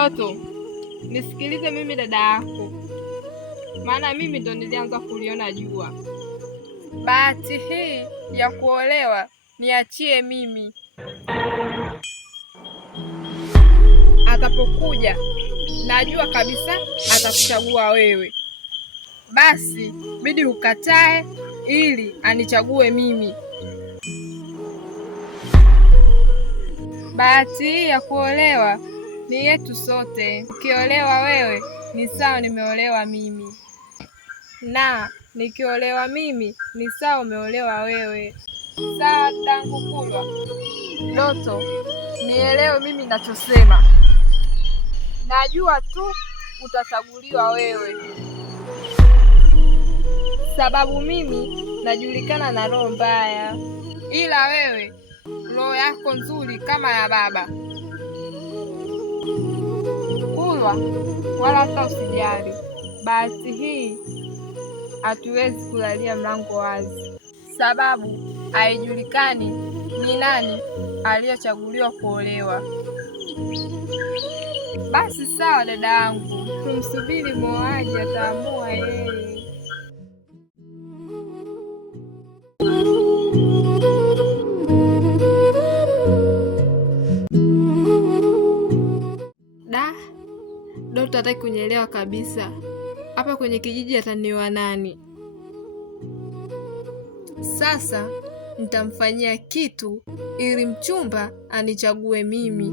Doto, nisikilize mimi dada yako, maana mimi ndo nilianza kuliona jua. Bahati hii ya kuolewa niachie mimi. Atapokuja najua kabisa atakuchagua wewe, basi bidi ukatae ili anichague mimi. Bahati hii ya kuolewa ni yetu sote. Ukiolewa wewe ni sawa nimeolewa mimi, na nikiolewa mimi ni sawa umeolewa wewe. Sawa dangu Kulwa? Doto, nielewe mimi ninachosema. Najua tu utachaguliwa wewe, sababu mimi najulikana na roho mbaya, ila wewe roho yako nzuri kama ya baba. Kulwa, wala hata usijali. Bahati hii hatuwezi kulalia mlango wazi, sababu haijulikani ni nani aliyechaguliwa kuolewa. Basi sawa dada yangu, tumsubiri muoaji ataamua yeye. Doto hataki kunielewa kabisa. Hapa kwenye kijiji atanioa nani? Sasa nitamfanyia kitu ili mchumba anichague mimi.